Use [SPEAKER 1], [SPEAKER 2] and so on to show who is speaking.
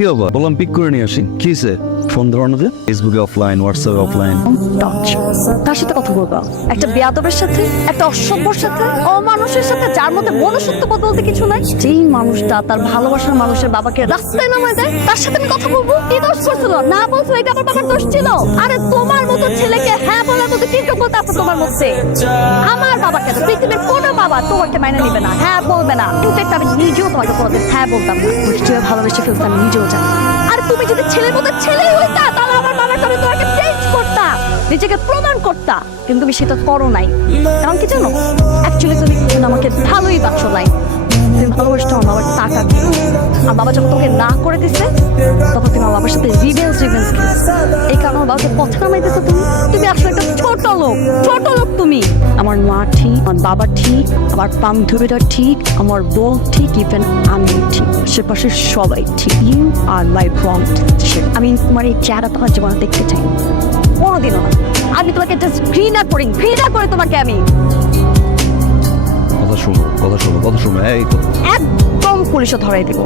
[SPEAKER 1] কি বললাম পিক করে নিয়ে আসি। কিসে ফোন ধরানো যে। ফেসবুকে অফলাইন হোয়াটসঅ্যাপে অফলাইন
[SPEAKER 2] কার সাথে কথা বলবা? একটা বেয়াদবের সাথে, একটা অসভ্যর সাথে, অমানুষের সাথে, যার মধ্যে মনুষ্যত্ব বোধ বলতে কিছু নাই? যেই মানুষটা তার ভালোবাসার মানুষের বাবাকে রাস্তায় নামায় দেয়, তার সাথে আমি কথা বলব? কি দোষ করছিল না বলছো, এটা আমার বাবার দোষ ছিল। আরে তোমার মতো ছেলেকে হ্যাঁ বলার মতো আছে তোমার মধ্যে। আমার পৃথিবীর কোনো বাবা তোমাকে মাইনে নিবে না। হ্যাঁ বলবে না। আমি নিজেও তোমাকে কোনোদিন হ্যাঁ বলতাম। না নিশ্চয়ই ভালোবেসে ফেলতে আমি নিজেও জানি। আর তুমি যদি ছেলের মতো ছেলে হইতা তাহলে আমার বাবাকে আমি তোমাকে চেঞ্জ করতাম নিজেকে প্রমাণ করতা। কিন্তু তুমি সেটা করো নাই। কারণ কি জানো? অ্যাকচুয়ালি তুমি আমাকে ভালোই বাঁচো নাই তুমি ভালোবাসতো আমার বাবার টাকা দিয়ে। আর বাবা যখন তোমাকে না করে দিছে তখন তুমি আমার বাবার সাথে রিভেন্স রিভেন্স এই কারণে আমার বাবাকে পথে নামাইতেছো ছোট লোক ছোট লোক তুমি। আমার মা ঠিক আমার বাবা ঠিক আমার বান্ধবীরা ঠিক আমার বোন ঠিক ইভেন আমি ঠিক। আশেপাশে সবাই ঠিক। ইউ আর মাই ফ্রন্ট আমি তোমার এই চেহারা তোমার জীবনে দেখতে চাই। কোনোদিনও আমি তোমাকে জাস্ট ঘৃণা করি ঘৃণা করে তোমাকে আমি।
[SPEAKER 1] কথা শুনো কথা শুনো কথা শুনো।
[SPEAKER 2] একদম পুলিশে ধরাই দেবো।